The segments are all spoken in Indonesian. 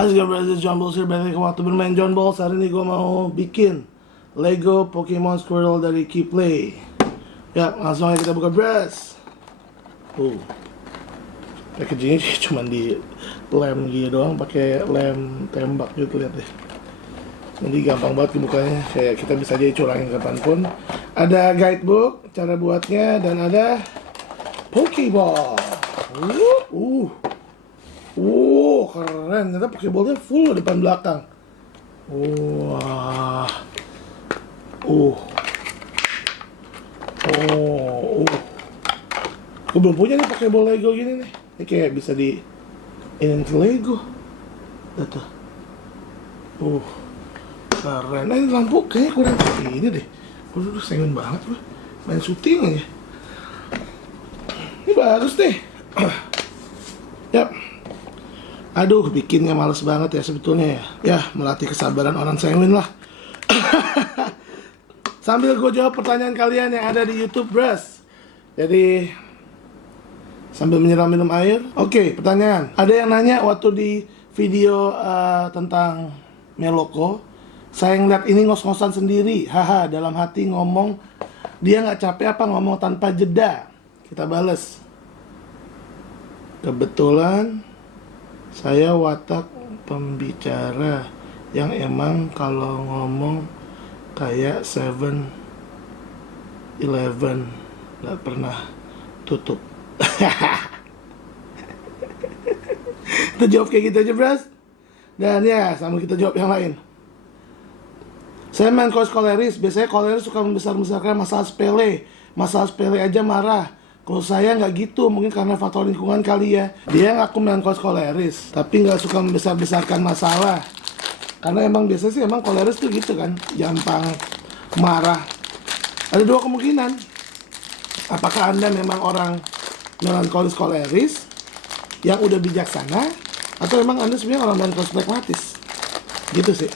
Asgard vs John Balls here, balik ke waktu bermain John Balls. Hari ini gue mau bikin Lego Pokemon Squirtle dari Keyplay. Ya, langsung aja kita buka brush. Packagingnya cuma di lem gitu doang, pakai lem tembak gitu, lihat deh. Jadi gampang banget dibukanya, kayak kita bisa aja curangin kapanpun. Ada guidebook, cara buatnya, dan ada Pokeball. Keren, ternyata Pokeballnya full depan belakang. Wah. Gue belum punya nih Pokeball Lego gini nih. Ini kayak bisa di inin ke Lego. Lihat tuh. Keren. Nah, ini lampu kayaknya kurang ini deh. Gue dulu sengen banget gue main syuting aja. Ini bagus deh. Yap. Aduh, bikinnya males banget ya sebetulnya ya. Ya, melatih kesabaran orang sanguin lah. Sambil gue jawab pertanyaan kalian yang ada di YouTube, bros. Jadi, sambil menyelam minum air. Oke, pertanyaan. Ada yang nanya waktu di video tentang Meloko, saya ngeliat ini ngos-ngosan sendiri. Haha, dalam hati ngomong, dia nggak capek apa ngomong tanpa jeda. Kita bales. Kebetulan saya watak pembicara yang emang kalau ngomong kayak 7-Eleven gak pernah tutup. Kita jawab kayak gitu aja, bros. Dan ya, sambil kita jawab yang lain. Saya main coach koleris. Biasanya koleris suka membesar-besarkan masalah sepele. Masalah sepele aja marah. Kalau saya nggak gitu, mungkin karena faktor lingkungan kali ya. Dia ngaku main coach koleris, tapi nggak suka membesar-besarkan masalah. Karena emang biasanya sih emang koleris tuh gitu kan, gampang marah. Ada dua kemungkinan. Apakah Anda memang orang melankolis koleris yang udah bijaksana, atau emang Anda sebenarnya orang melankolis pragmatis? Gitu sih.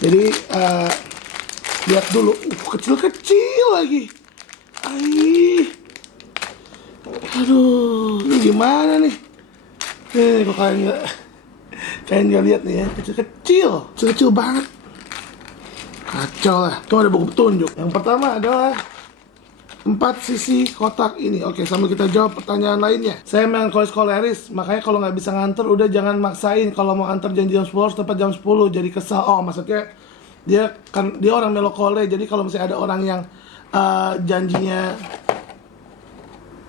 Jadi lihat dulu, kecil-kecil lagi. Aduh, ini gimana nih? Kok kalian nggak lihat nih ya, kecil banget, kacau lah. Tuh ada buku petunjuk. Yang pertama adalah 4 sisi kotak ini. Oke, sambil kita jawab pertanyaan lainnya. Saya melankolis koleris, makanya kalau nggak bisa nganter, udah jangan maksain. Kalau mau antar janji jam 10 harus tepat jam 10, jadi kesal. Oh, maksudnya dia orang melokole. Jadi kalau misalnya ada orang yang janjinya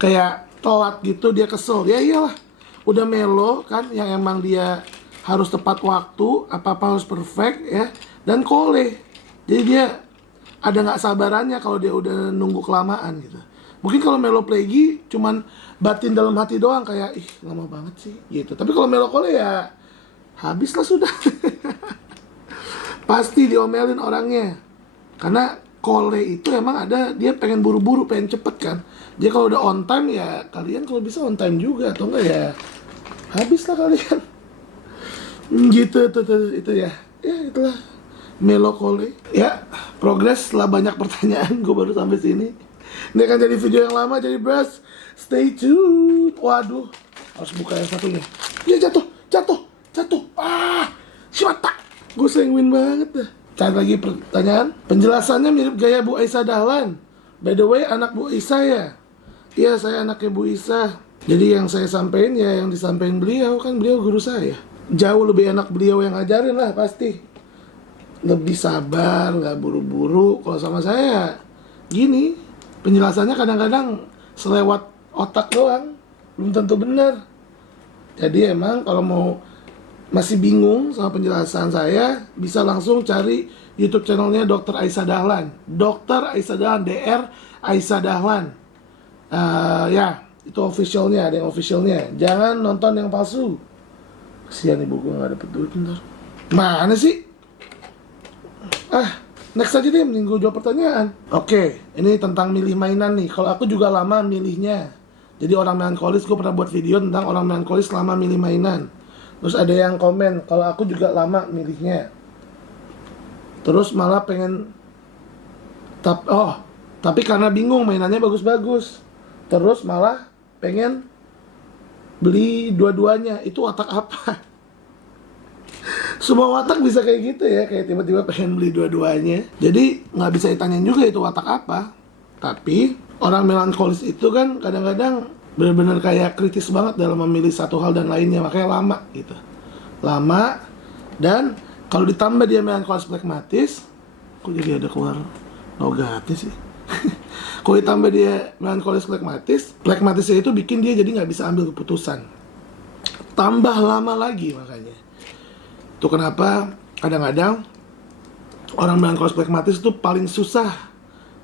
kayak telat gitu, dia kesel. Ya iyalah, udah melo kan, yang emang dia harus tepat waktu, apa-apa harus perfect ya, dan kole. Jadi dia ada nggak sabarannya kalau dia udah nunggu kelamaan gitu. Mungkin kalau melo plegi cuman batin dalam hati doang, kayak ih lama banget sih gitu. Tapi kalau melo kole ya habislah sudah. Pasti diomelin orangnya. Karena kole itu emang ada, dia pengen buru-buru, pengen cepet kan. Dia kalau udah on time ya kalian kalau bisa on time juga, atau enggak ya habislah kalian. Gitu tuh itu ya. Ya itulah melokole. Ya, progres setelah banyak pertanyaan gue baru sampai sini. Ini akan jadi video yang lama, jadi bros, stay tune. Waduh, harus buka yang satunya. Ya jatuh. Shimata. Gue sanguin banget dah. Cari lagi pertanyaan. Penjelasannya mirip gaya Bu Aisyah Dahlan. By the way, anak Bu Isa ya? Iya, saya anaknya Bu Isa. Jadi yang saya sampein ya yang disampaikan beliau, kan beliau guru saya. Jauh lebih enak beliau yang ngajarin lah pasti. Lebih sabar, nggak buru-buru. Kalau sama saya gini, penjelasannya kadang-kadang selewat otak doang, belum tentu benar. Jadi emang kalau mau masih bingung sama penjelasan saya, bisa langsung cari YouTube channelnya Dr. Aisyah Dahlan. Dr. Aisyah Dahlan, DR Aisyah Dahlan. Ya, itu officialnya, ada yang officialnya. Jangan nonton yang palsu. Kasihan ibu gue gak dapet duit ntar. Mana sih? Next aja deh, mending gue jawab pertanyaan. Oke, ini tentang milih mainan nih. Kalau aku juga lama milihnya. Jadi orang melankolis, gue pernah buat video tentang orang melankolis lama milih mainan. Terus ada yang komen, kalau aku juga lama milihnya. Terus malah pengen tapi karena bingung mainannya bagus-bagus. Terus malah pengen beli dua-duanya. Itu otak apa? Semua watak bisa kayak gitu ya, kayak tiba-tiba pengen beli dua-duanya. Jadi nggak bisa ditanyain juga itu watak apa. Tapi orang melankolis itu kan kadang-kadang benar-benar kayak kritis banget dalam memilih satu hal dan lainnya, makanya lama gitu. Lama, dan kalau ditambah dia melankolis pragmatis, kok jadi ada keluar logatnya sih. Kalau ditambah dia melankolis pragmatisnya itu bikin dia jadi nggak bisa ambil keputusan. Tambah lama lagi makanya. Itu kenapa kadang-kadang orang melankolis pragmatis itu paling susah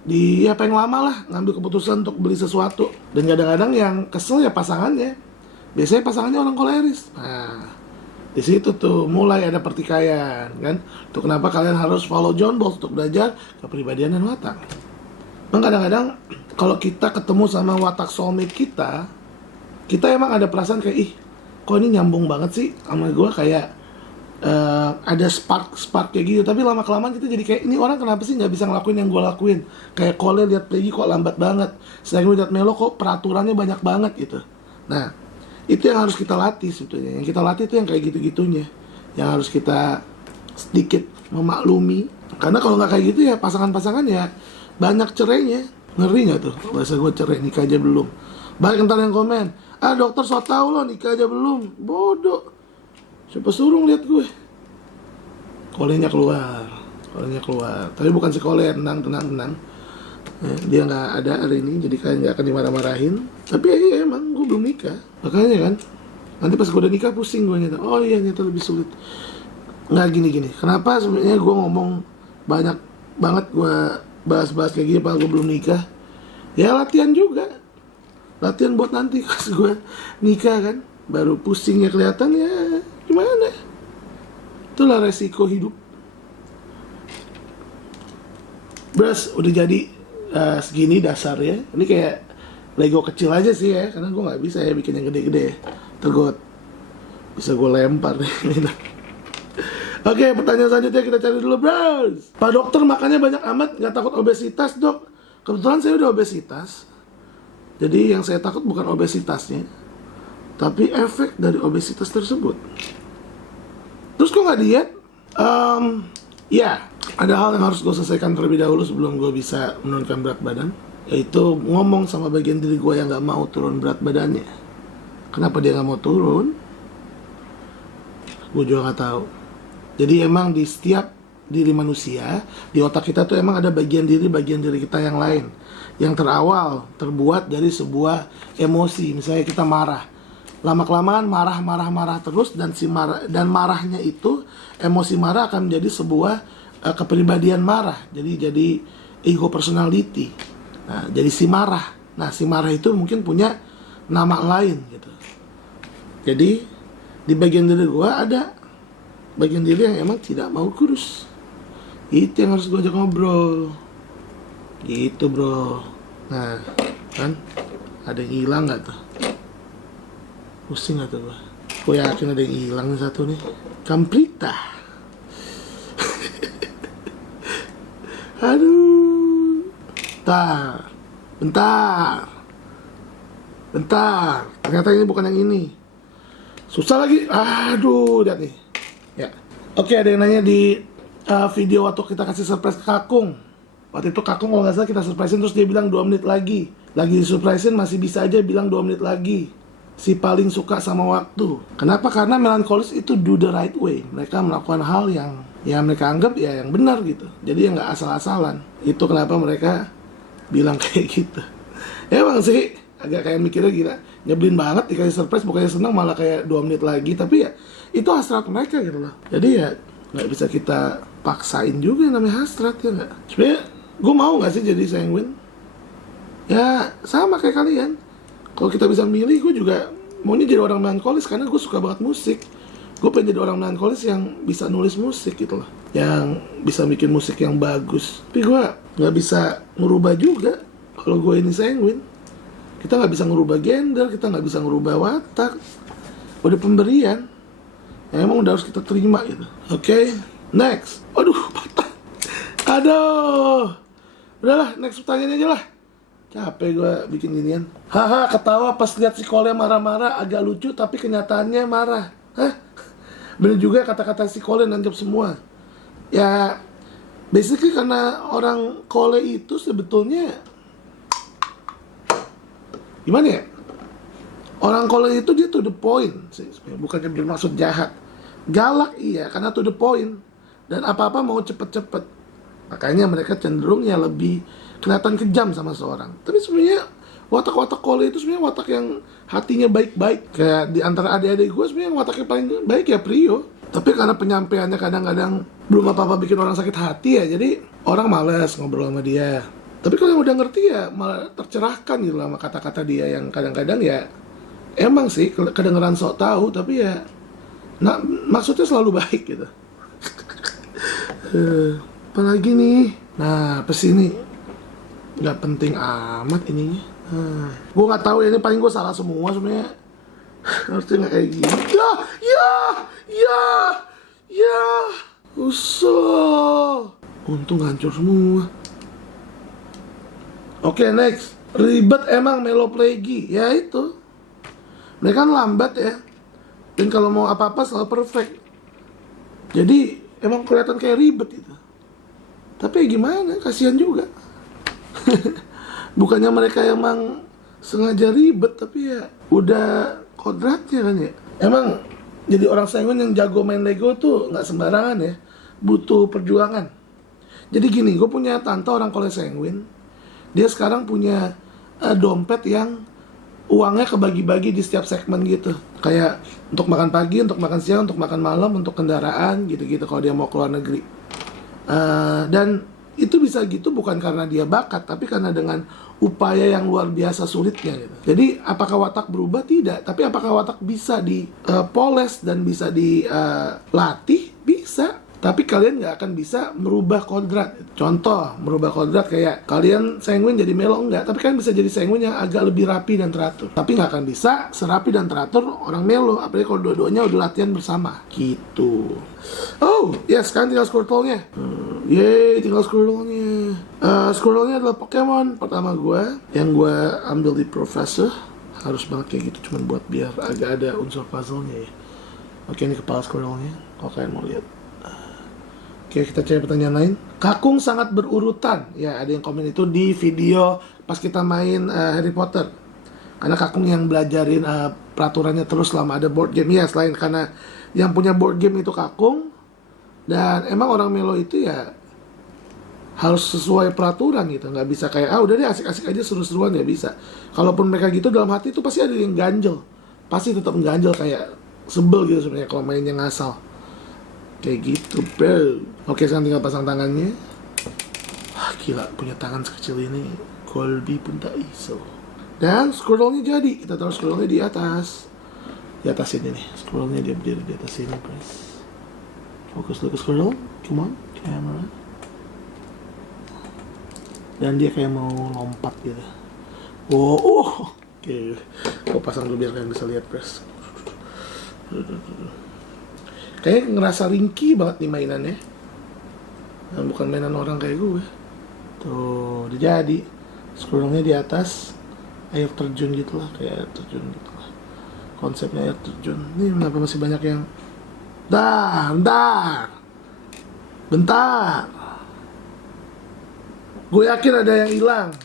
dia pengen lama lah ngambil keputusan untuk beli sesuatu. Dan kadang-kadang yang kesel ya pasangannya. Biasanya pasangannya orang koleris. Nah, di situ tuh mulai ada pertikaian kan. Itu kenapa kalian harus follow John Bowles untuk belajar kepribadian dan watak. Memang kadang-kadang kalau kita ketemu sama watak soulmate kita emang ada perasaan kayak, ih kok ini nyambung banget sih sama gue, kayak ada spark kayak gitu. Tapi lama-kelamaan kita jadi kayak, ini orang kenapa sih nggak bisa ngelakuin yang gue lakuin. Kayak Cole lihat Peggy kok lambat banget, sedangkan lihat Melo kok peraturannya banyak banget gitu. Nah, itu yang harus kita latih sebetulnya. Yang kita latih itu yang kayak gitu-gitunya, yang harus kita sedikit memaklumi. Karena kalau nggak kayak gitu ya pasangan-pasangan ya banyak cerainya. Ngeri nggak tuh bahasa gue cerai, nikah aja belum. Banyak ntar yang komen, dokter so tau lo nikah aja belum. Bodoh, siapa suruh lihat gue. Kolenya keluar. Tapi bukan si Kole, tenang. Ya, dia nggak ada hari ini, jadi kalian nggak akan dimarah-marahin. Tapi ya emang gue belum nikah, makanya kan nanti pas gue udah nikah pusing gue nyata. Oh iya, nyata lebih sulit. Nggak gini. Kenapa sebenarnya gue ngomong banyak banget, gue bahas-bahas kayak gini padahal gue belum nikah. Ya latihan juga, latihan buat nanti pas gue nikah kan, baru pusingnya kelihatan. Ya gimana, itulah resiko hidup. Beras udah jadi segini dasarnya. Ini kayak Lego kecil aja sih ya, karena gue nggak bisa ya bikin yang gede-gede. Terus bisa gue lempar. Oke, pertanyaan selanjutnya kita cari dulu, bros. Pak dokter, makannya banyak amat, nggak takut obesitas, dok? Kebetulan saya udah obesitas. Jadi yang saya takut bukan obesitasnya, tapi efek dari obesitas tersebut. Terus kok nggak diet? Ya, ada hal yang harus gue selesaikan terlebih dahulu sebelum gue bisa menurunkan berat badan, yaitu ngomong sama bagian diri gue yang nggak mau turun berat badannya. Kenapa dia nggak mau turun? Gue juga nggak tahu. Jadi emang di setiap diri manusia, di otak kita tuh emang ada bagian diri kita yang lain, yang terbuat dari sebuah emosi. Misalnya kita marah, lama-kelamaan marah terus, dan marahnya itu, emosi marah akan menjadi sebuah kepribadian marah. Jadi ego personality. Nah, jadi si marah. Nah, si marah itu mungkin punya nama lain gitu. Jadi di bagian diri gua ada bagian diri yang emang tidak mau kurus. Itu yang harus gue ajak ngobrol. Gitu, bro. Nah, kan ada yang hilang nggak tuh? Pusing nggak tuh gue? Gue yakin ada yang hilang nih satu nih. Kamprita. Aduh. Bentar. Ternyata ini bukan yang ini. Susah lagi. Aduh, lihat nih. Ya. Oke, ada yang nanya di video waktu kita kasih surprise ke Kakung. Waktu itu Kakung kalau nggak salah kita surprisein, terus dia bilang 2 menit lagi. Lagi surprisein masih bisa aja bilang 2 menit lagi. Si paling suka sama waktu. Kenapa? Karena melankolis itu do the right way. Mereka melakukan hal yang mereka anggap ya yang benar gitu. Jadi yang nggak asal-asalan. Itu kenapa mereka bilang kayak gitu. Emang sih agak kayak mikirnya gila, nyebelin banget dikasih surprise, bukannya senang malah kayak 2 menit lagi. Tapi ya itu hasrat mereka gitu loh. Jadi ya nggak bisa kita paksain juga yang namanya hasrat, ya nggak. Sebenarnya gue mau nggak sih jadi sanguin? Ya sama kayak kalian. Kalau kita bisa milih, gue juga maunya jadi orang melankolis karena gue suka banget musik. Gue pengen jadi orang melankolis yang bisa nulis musik gitu loh, yang bisa bikin musik yang bagus. Tapi gue nggak bisa ngerubah juga kalau gue ini sanguin. Kita nggak bisa ngerubah gender, kita nggak bisa ngerubah watak. Udah pemberian, ya emang udah harus kita terima gitu. Oke, next. Aduh, patah. Aduh. Udahlah, next pertanyaan aja lah. Capek gue bikin ginian. Haha, ketawa pas lihat si Kole marah-marah, agak lucu tapi kenyataannya marah. Hah? Bener juga kata-kata si Colin nanjap semua. Ya, basically karena orang Kole itu sebetulnya gimana ya? Orang Kole itu dia to the point sih, bukannya bermaksud jahat. Galak iya, karena to the point. Dan apa-apa mau cepet-cepet. Makanya mereka cenderung ya lebih kelihatan kejam sama seorang. Tapi sebenarnya watak-watak Kole itu sebenarnya watak yang hatinya baik-baik. Kayak di antara adik-adik gue sebenarnya yang wataknya paling baik ya Prio. Tapi karena penyampaiannya kadang-kadang belum apa-apa bikin orang sakit hati ya, jadi orang malas ngobrol sama dia. Tapi kalau yang udah ngerti ya malah tercerahkan gitu sama kata-kata dia yang kadang-kadang ya emang sih kedengeran sok tahu, tapi ya nah, maksudnya selalu baik gitu. Apalagi nih, nah pesini nggak penting amat ininya. Gue nggak tahu ya, ini paling gue salah semua sebenarnya. Harusnya nggak kayak gini. Ya, usah. Untung hancur semua. Oke, next. Ribet emang Melo Plague. Ya itu. Mereka kan lambat ya. Dan kalau mau apa-apa selalu perfect. Jadi emang kelihatan kayak ribet itu. Tapi ya gimana, kasihan juga. Bukannya mereka emang sengaja ribet, tapi ya udah kodratnya kan ya. Emang jadi orang Sanguin yang jago main Lego tuh nggak sembarangan ya, butuh perjuangan. Jadi gini, gue punya tante orang Kole Sanguin. Dia sekarang punya dompet yang uangnya kebagi-bagi di setiap segmen gitu. Kayak untuk makan pagi, untuk makan siang, untuk makan malam, untuk kendaraan gitu-gitu kalau dia mau keluar negeri. Dan itu bisa gitu bukan karena dia bakat, tapi karena dengan upaya yang luar biasa sulitnya gitu. Jadi apakah watak berubah? Tidak. Tapi apakah watak bisa dipoles dan bisa dilatih? Bisa. Tapi kalian nggak akan bisa merubah kodrat. Contoh, merubah kodrat kayak kalian Sanguin jadi Melo enggak, tapi kalian bisa jadi Sanguin yang agak lebih rapi dan teratur. Tapi nggak akan bisa serapi dan teratur orang Melo, apalagi kalau dua-duanya udah latihan bersama. Gitu. Oh, ya sekarang tinggal Squirtle-nya. Yeay, tinggal Squirtle-nya. Squirtle-nya adalah Pokemon pertama gue, yang gue ambil di Professor. Harus banget kayak gitu, cuman buat biar agak ada unsur puzzle-nya ya. Oke, ini kepala Squirtle-nya, kalau kalian mau lihat. Oke, kita cari pertanyaan lain. Kakung sangat berurutan. Ya, ada yang komen itu di video pas kita main Harry Potter. Karena Kakung yang belajarin peraturannya terus selama ada board game. Ya, selain karena yang punya board game itu Kakung. Dan emang orang Melo itu ya harus sesuai peraturan gitu. Nggak bisa kayak, udah deh asik-asik aja seru-seruan, ya bisa. Kalaupun mereka gitu dalam hati itu pasti ada yang ganjel. Pasti tetap ganjel, kayak sebel gitu sebenarnya kalau mainnya ngasal. Kayak gitu bro. Oke, sekarang tinggal pasang tangannya. Wah gila, punya tangan sekecil ini Colby pun tak iso. Dan scrollnya jadi. Kita taruh scrollnya di atas. Di atas ini nih. Scrollnya dia berdiri di atas ini, press. Fokus dulu ke scroll. Come on, camera. Dan dia kayak mau lompat gitu. Oh. Oke. Kau pasang dulu biar kalian bisa lihat, press. Kayak ngerasa ringkih banget nih mainannya. Dan bukan mainan orang kayak gue. Tuh, udah jadi. Scrollnya di atas. Air terjun gitu lah. Kayak air terjun gitu lah. Konsepnya air terjun. Ini kenapa masih banyak yang Bentar. Gue yakin ada yang hilang.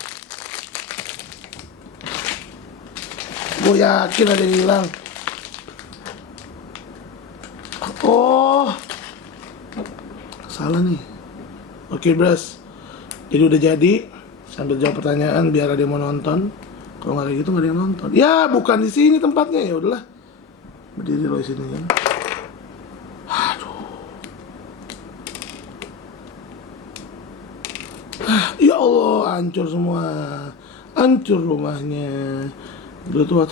Oh, salah nih. Oke, bros. Jadi udah jadi. Sambil jawab pertanyaan biar ada yang mau nonton. Kalau nggak kayak gitu nggak ada yang nonton. Ya, bukan di sini tempatnya, ya udahlah. Berdiri lo di sini kan. Aduh. Ya Allah, hancur semua. Hancur rumahnya. Dulu tuh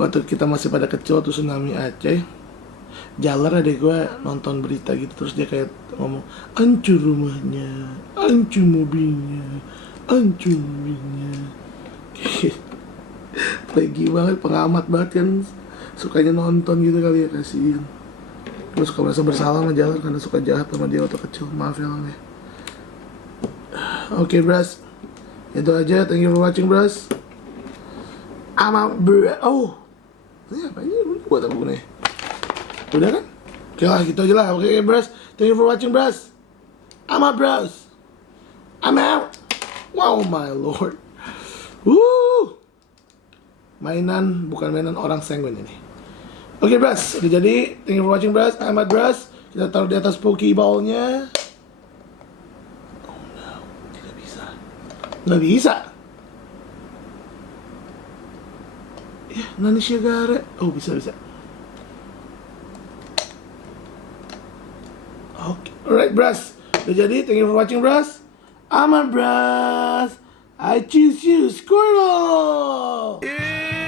waktu kita masih pada kecil tuh tsunami Aceh. Jalar adek gue nonton berita gitu, terus dia kayak ngomong, hancur rumahnya, hancur mobilnya. Lagi banget, pengamat banget kan, sukanya nonton gitu kali ya, kasihin. Gue suka merasa bersalah sama Jalar karena suka jahat sama dia waktu kecil. Maaf ya lang ya. Oke, bros, itu aja. Thank you for watching, bros. Oh, ini apa ini? Buat apa nih? Udah kan? Oke lah, gitu aja lah. Oke, bros. Thank you for watching, bros. I'm out, bros. I'm out. Wow, my lord. Woo. Bukan mainan orang sanguin ini. Oke, bros. Udah jadi. Thank you for watching, bros. I'm out, bros. Kita taruh di atas pokeballnya. Oh no, tidak bisa. Nggak bisa. Ya, Nani Shigare. Oh, bisa. Oke, alright, bros. Udah jadi. Thank you for watching, bros. I'm out, bros. I choose you, Squirrel. Yeah.